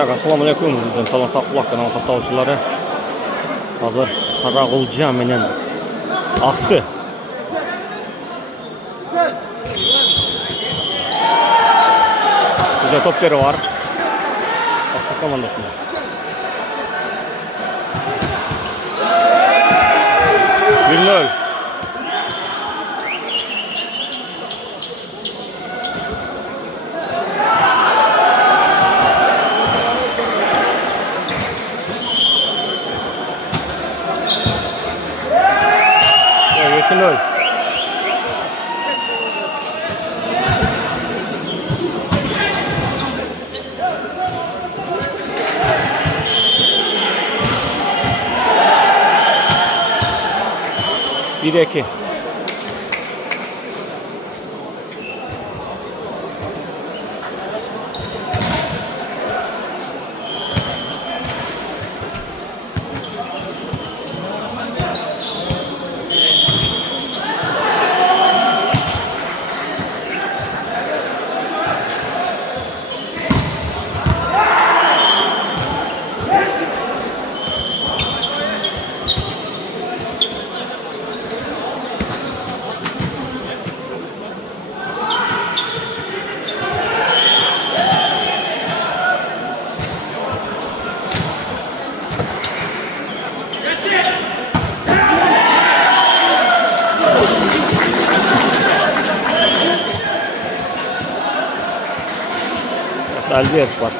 Так, assalomu alaykum. Bizden Talon Taqulaq kanalı katılımcıları. Hazır Qarag'ulja menen Aqsı. Güzel topları var. Aqsı komandasında. Bir 0. Yakın öl. Bir de 2. Albert var.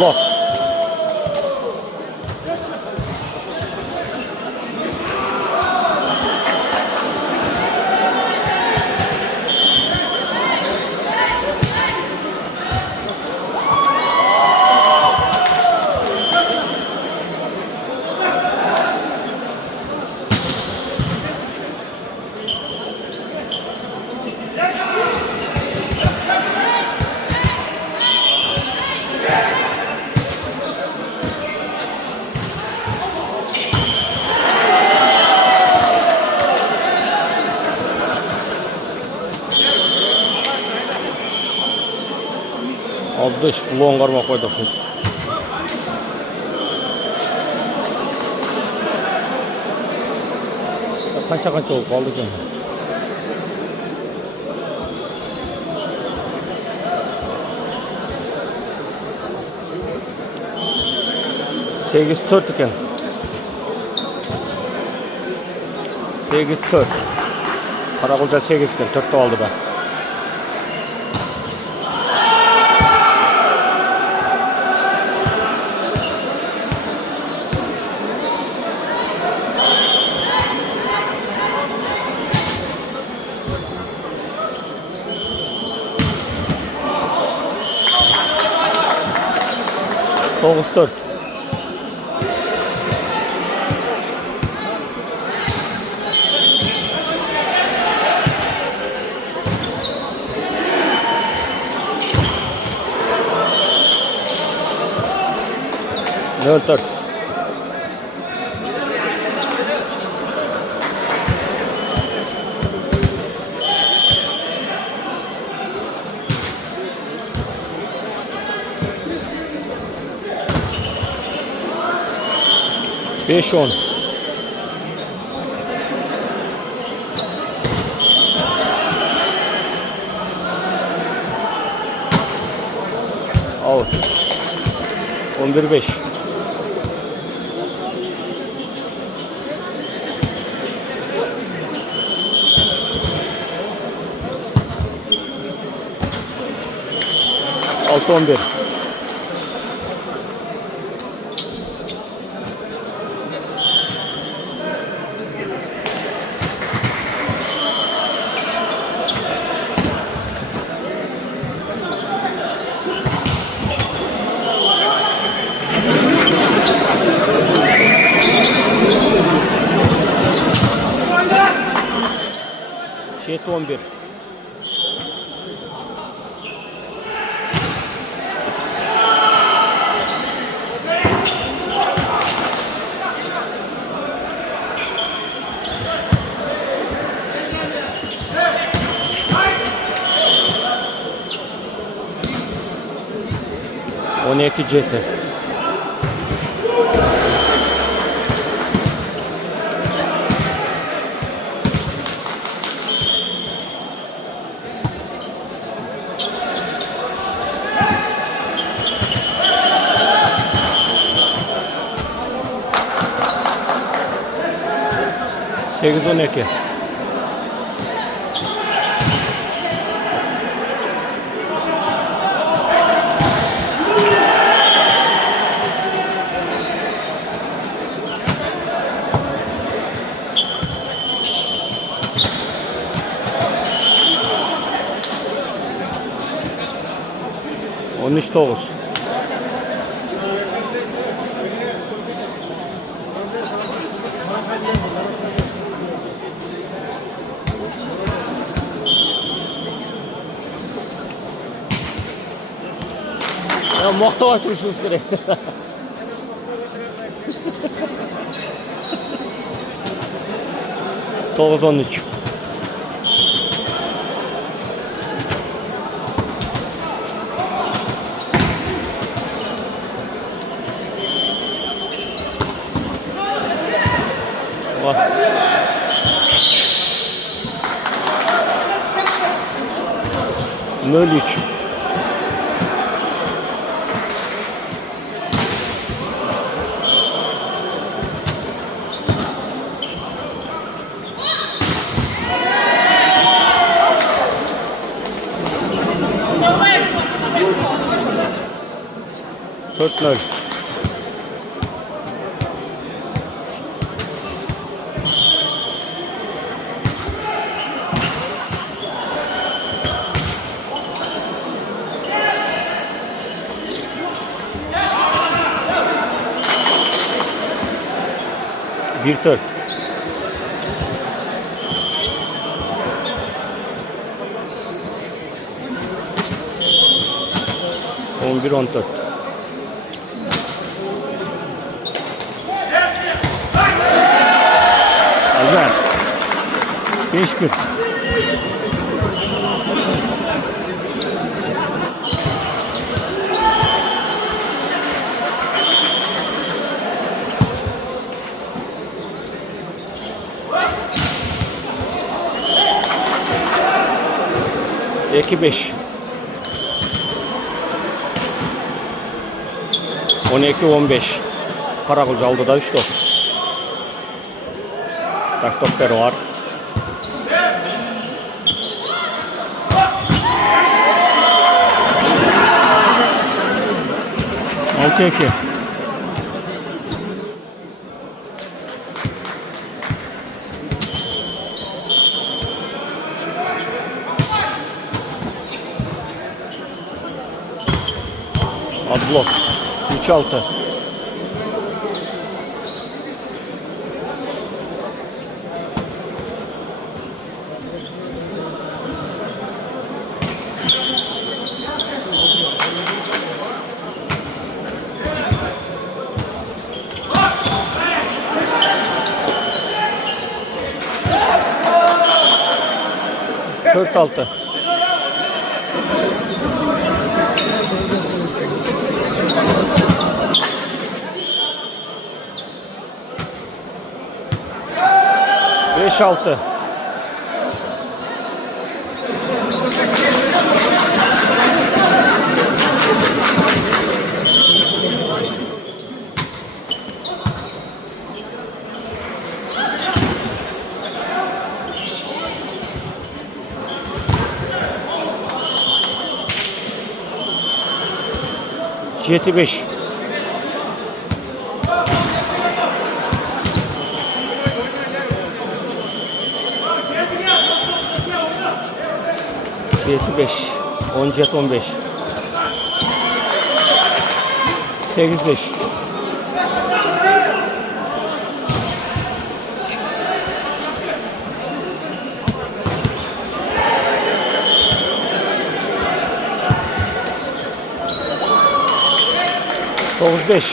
Lock. Abdış bulon qarmaq qoydu. Qancha olub qoldi ekan. Sekiz 4 ekan. 8-4. Qarag'ulja 8 ekan, 4'te oldu da. Toğuz 4. Nöl 4. 4 5-10. Out. 11-5. Altı 11. Şehit 11. On iki CT. Sekiz 12. On üç 9. Ya muhtava turşunuz gerek. 9-13. Var. Nöl 3. Dört 0. Bir 4. On bir 14. Güzel. 5-1. Eki 5. 12-15. Karakulcu aldı da 3 top. Kaç topları var? Altı 2. Blok. 3-6. Dört 6. 5-6. Jeti 5. Jeti 5. 10 jet 15. 8-5. Dokuz 5.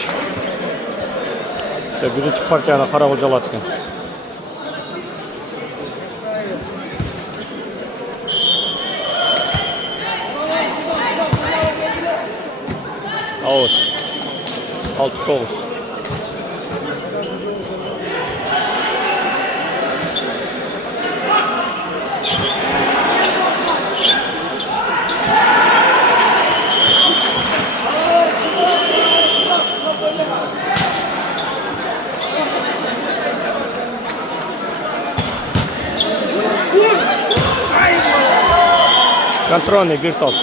İşte birinci park yani Karakocalat'ın. Out. 6-9. Kontrolny bir top.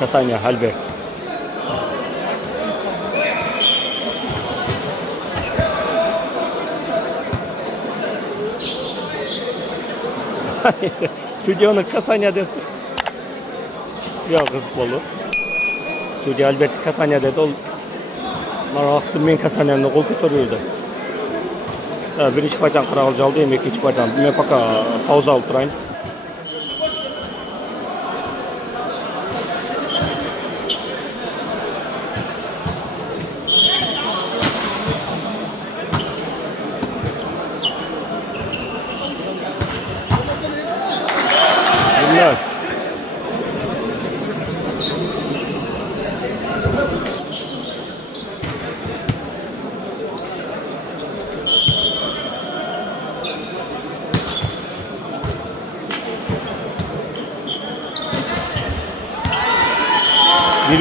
Kasanya Albert. Судья onu Kasanya dedi. Ya kızık oldu. Судья Albert Kasanya dedi. Onlar haksız men Kasanya'nı kol götürüyordu. Birinci paçan Karakoca aldı, ikinci paçan. Ben paka pauza alıp durayım. Bunlar.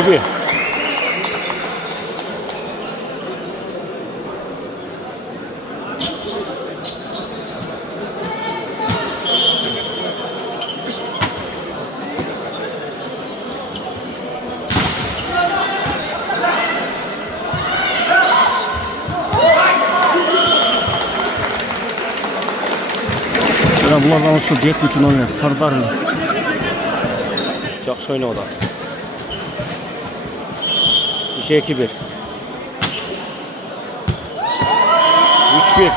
Bir. Bunlardan şu jet için oynuyor. Kardarlı. Çok şöyle o da. 2-1. 3-1.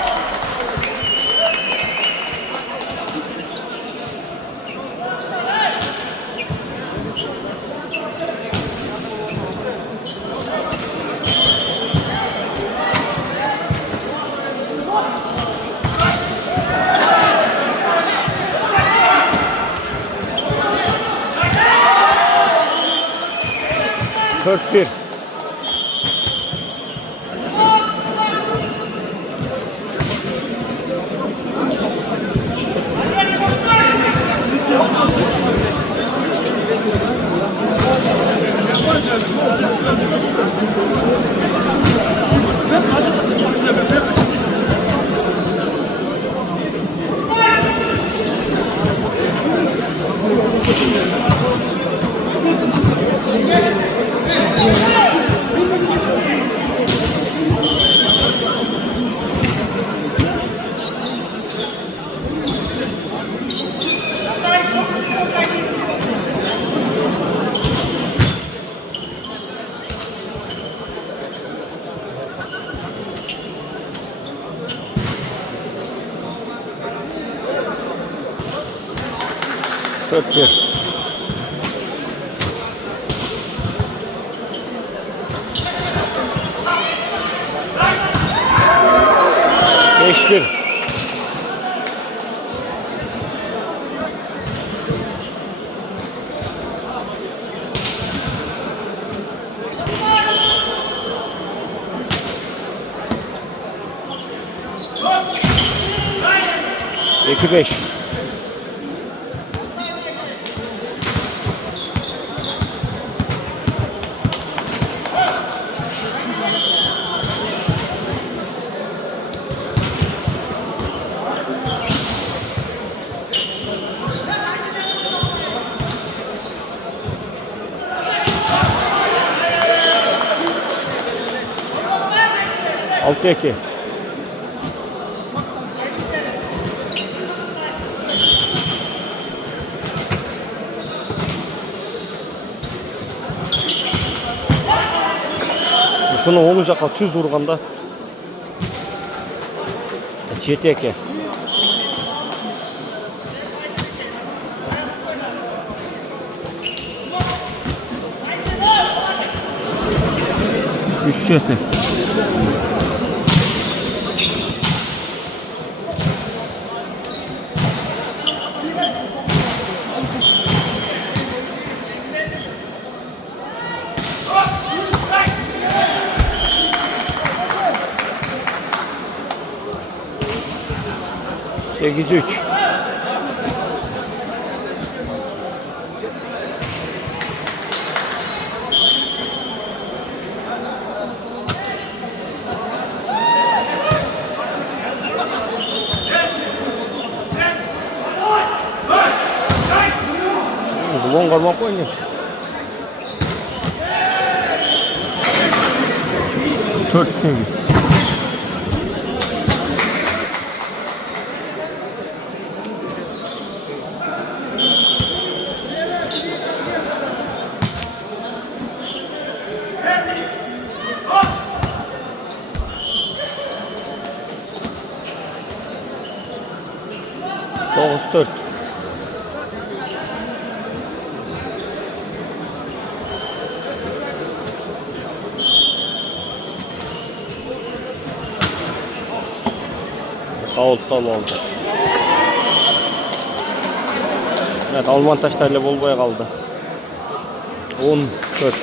Dört bir. Dört bir. 5-1. İki beş. Altı iki. Şunu olacak tüz vurganda. Çeteke. Üç çete. Sekiz üç. Bulon karmak oynuyor. 4-8. Dokuz 4. Oldu. Evet, Alman taşlarıyla bol boya kaldı. 14.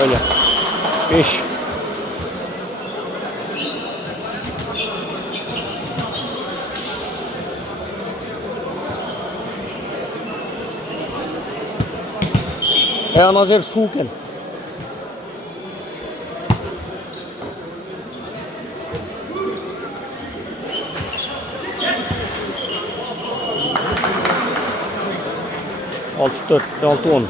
Böyle. 5. Nazer suken. Altı 4, 6 10.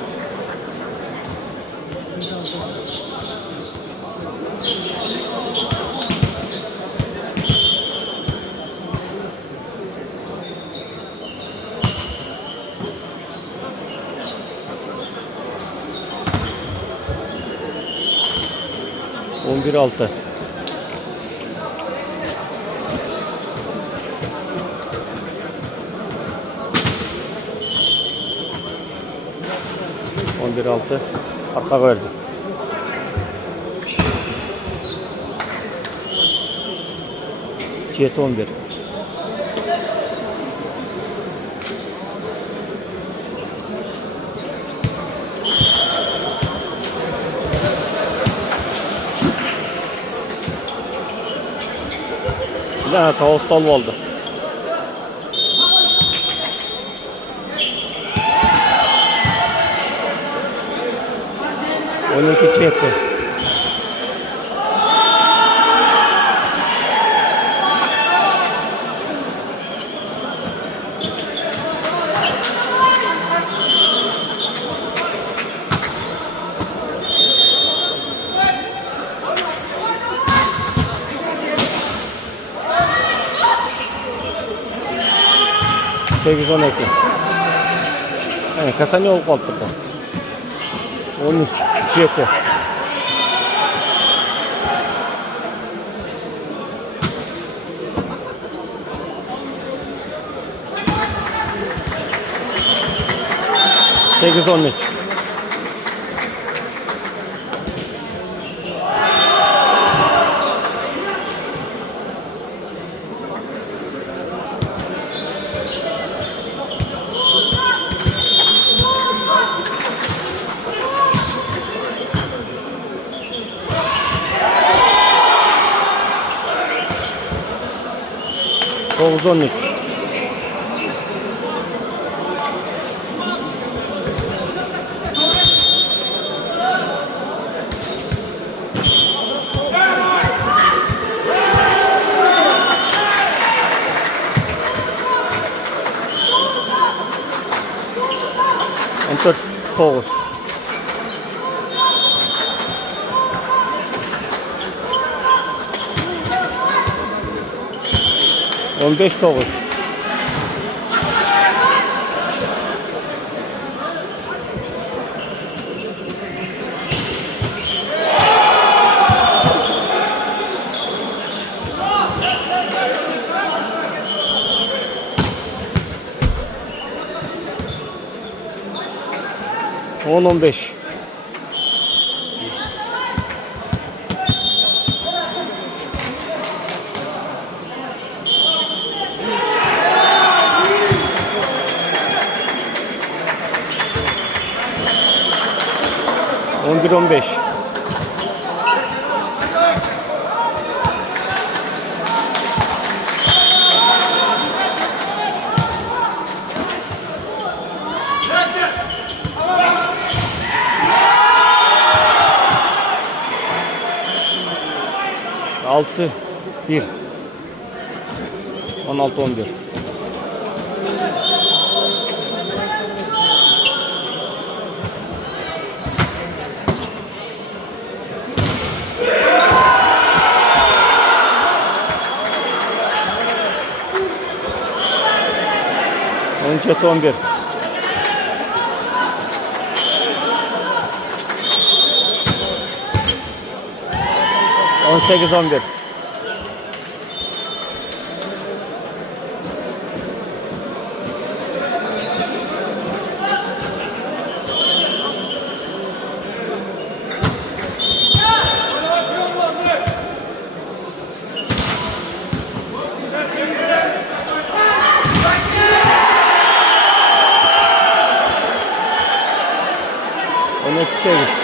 On bir 6. On bir 6. Arka verdi. Jet 11. Bir tane tavuk dal oldu. On iki çekti. Sekiz 12. Yani kasa ne oldu koltukta? 13 çekti. 8-13. Dokuz 13. 14 9. 15 9. 10 15. 11 15. 6 1. 16 11. Önce 11. 18 11. 12 8.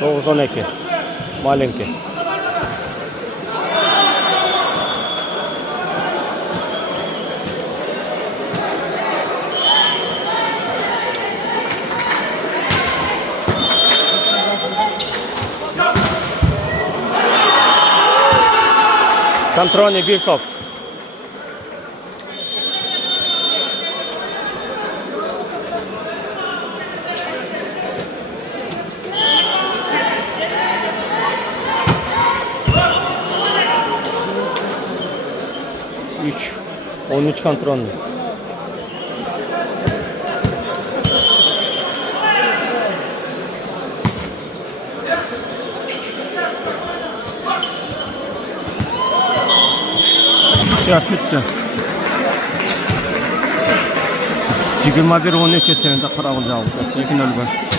Dokuz 12. Malinki. Kantroni bir top. Üç. 13 Kantroni. Fiyat bitti. 21 13 senede karar alacağız. 2 0.